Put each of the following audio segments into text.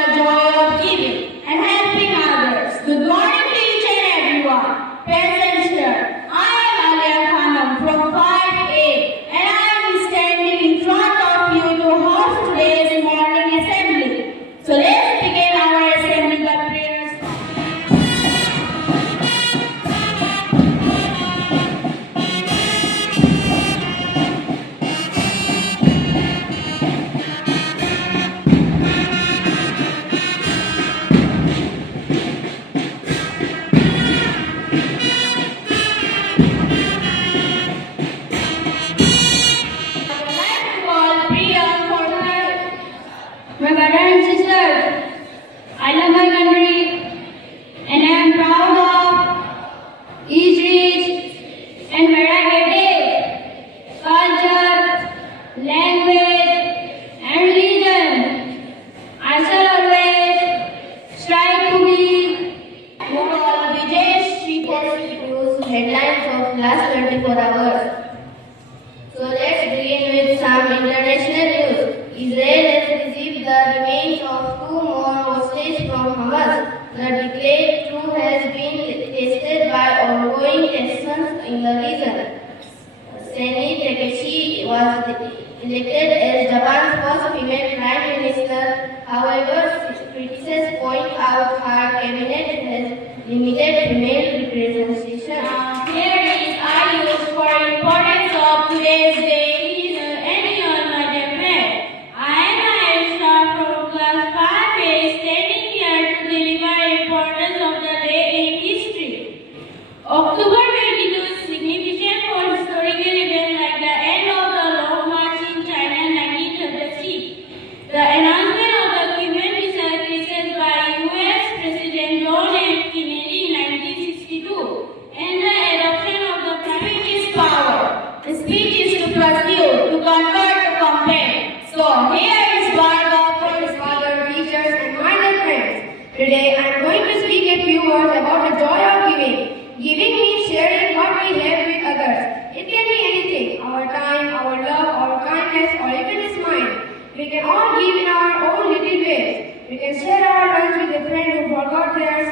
The joy of giving and helping others. Good morning to each and everyone. Present here. I am Alia Khanam from 5A and I am standing in front of you to host today's morning assembly. So let's begin our assembly by prayers. My brother and sisters, I love my country and I am proud of each rich and variety, culture, language and religion. I shall always strive to be all Vijay Sri News headlines of last 24 hours. So let's begin with some international news. Israel has received the remains of two more hostages from Hamas. The declared truce has been tested by ongoing tensions in the region. Seni Takeshi was elected as Japan's first female prime minister. However, critics point out her cabinet has limited female representation. Here is I use for importance of today's day. October 22 is significant for historical events like the end of the Long March in China in 1933, the announcement of the Cuban Missile Crisis by U.S. President John F. Kennedy in 1962, and the adoption of the private power. The speech is to pursue, to convert, to compare. So here is Barbara for his father, teachers, and my dear friends. Today I am going to speak a few words about the joy of giving. Giving means sharing what we have with others. It can be anything, our time, our love, our kindness, or even a smile. We can all give in our own little ways. We can share our lunch with a friend who forgot theirs,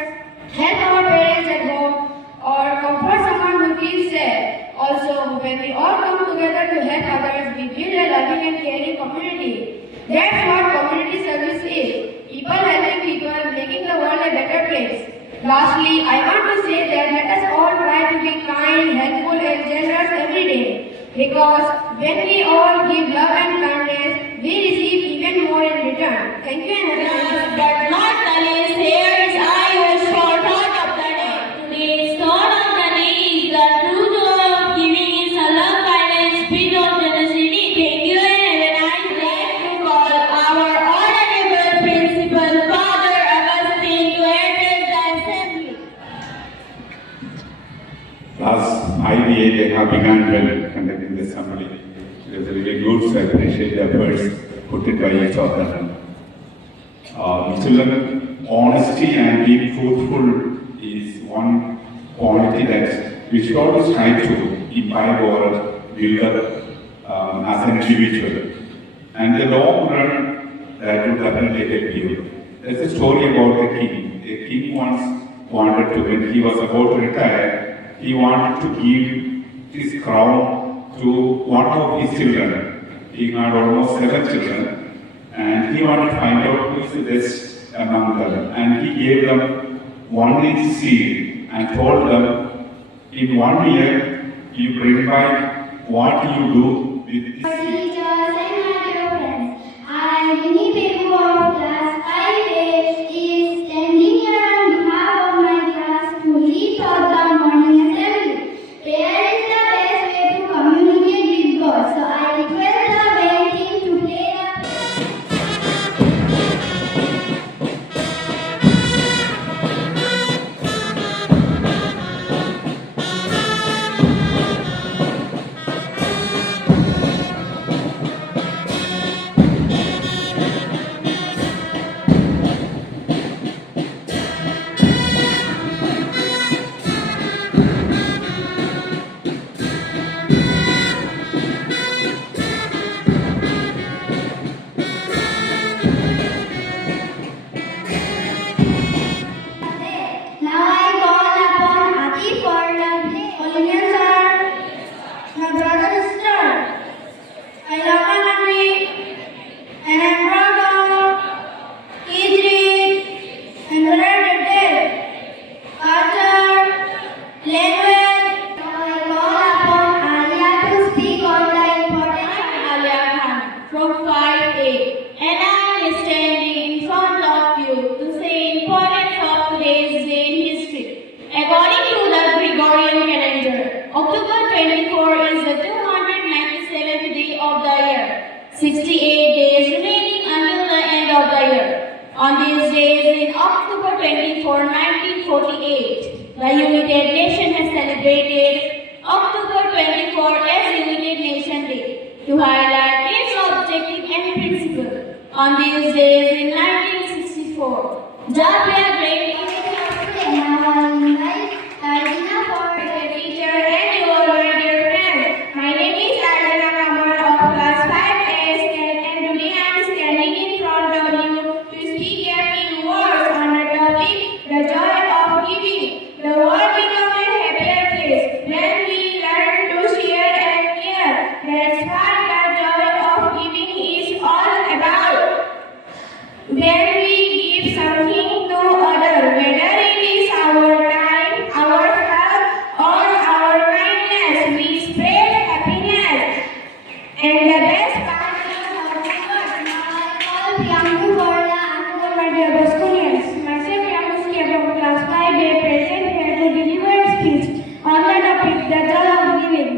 help our parents at home, or comfort someone who feels sad. Also, when we all come together to help others, we build a loving and caring community. That's what community service is. People helping people, making the world a better place. Lastly, I want to say that let us all try to be kind, helpful and generous every day. Because when we all give love and kindness, we receive even more in return. Thank you and have a nice day. But not the least, here is Ayush for thought of the day. Today's thought of the day is the true joy of giving is a love, kindness, spirit of generosity. Thank you and have a nice day. To call our honorable principal, Father Augustine, to address the assembly. Last IBA, they have begun well conducting the assembly. It was really good, so I appreciate the efforts put in by each of them. Children, honesty and being truthful is one quality that we should always try to imbibe or build up as an individual. And in the long run, that will definitely help you. There's a story about a king. A king once wanted to, when he was about to retire, he wanted to give his crown to one of his children. He had almost 7 children, and he wanted to find out who is the best among them. And he gave them 1 inch seed and told them, in 1 year, you bring back what you do with this seed. Teachers and my dear friends, I am Vinny Peku of class 5A is standing here on behalf of my class to lead out the morning assembly. Prayer is the best way to communicate with God. So I request the band team to play the from 5A, and I am standing in front of you to say importance of today's day in history. According to the Gregorian calendar, October 24 is the 297th day of the year, 68 days remaining until the end of the year. On these days in October 24, 1948, the United Nations has celebrated October 24 as United Nation Day to highlight its objective and principle. On these days in 1964, Japan great Now I invite Arjuna for teacher and you all my dear friends. My name is Arjuna Kamal of class 5A and today I am standing in front of you to speak a few words on the topic, the joy of giving. The world becomes a happier place when we learn to share and care. That's what the joy of giving is all about. When we give something to others, whether it is our time, our help, or our kindness, we spread happiness. And the best part is all Priyanku for the answer. my dear Bosconians, myself Priyanku from class 5A present here to deliver a speech on the topic, the joy of giving.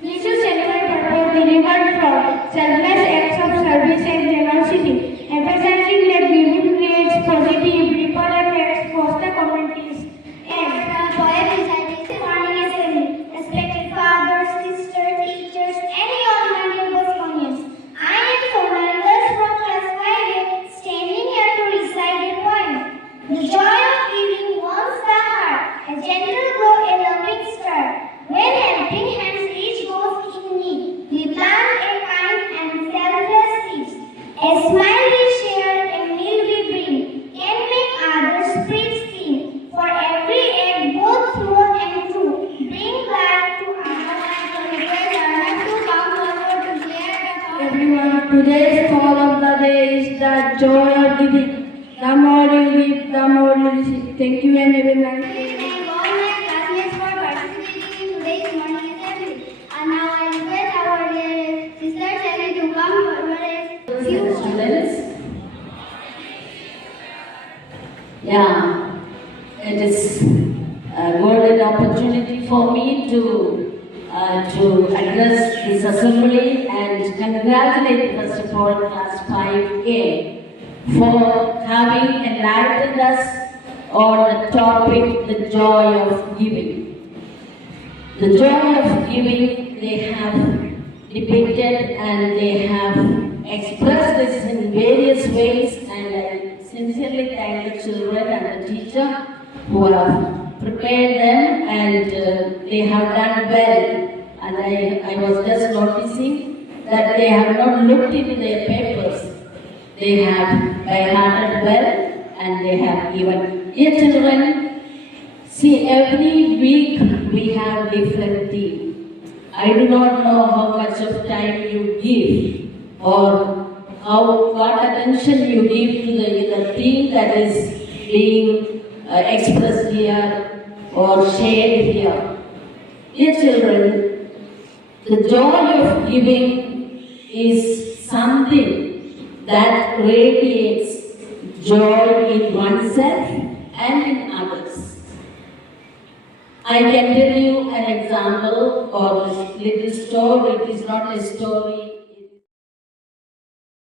This is central purpose delivered from selfless acts of service and generosity, emphasizing that giving creates positive ripple effects for the communities. And The poem recited this morning assembly. Respected fathers, sisters, teachers, and all my dear Bosconians. I am Sonali Girls from class 5A, standing here to recite a poem. The joy of giving warms the heart, a gentle glow, a loving start. When helping hands reach those in need, we plant a kind and selfless seeds. A smile we share, a meal we bring, can make others spread seen. For every act, both through and true, bring life to others and request others to come forward to share the thought. everyone, today's call of the day is the joy of giving. The more you give, the more you receive. Thank you and have a nice day. Thank all my classmates for participating in today's morning assembly. And now I request our dear sister Sally to come forward as few Students, it is a golden opportunity for me to address this assembly and congratulate first of all class 5A for having enlightened us on the topic, the joy of giving. The joy of giving, they have depicted and they have expressed this in various ways, and I sincerely thank the children and the teacher who have prepared them, and they have done well. And I was just noticing that they have not looked into their papers. They have by-hearted well, and they have given. Dear children, see, every week we have different theme. I do not know how much of time you give or what attention you give to the theme that is being expressed here or shared here. Dear children, the joy of giving is something that radiates joy in oneself and in others. I can tell you an example or a little story. It is not a story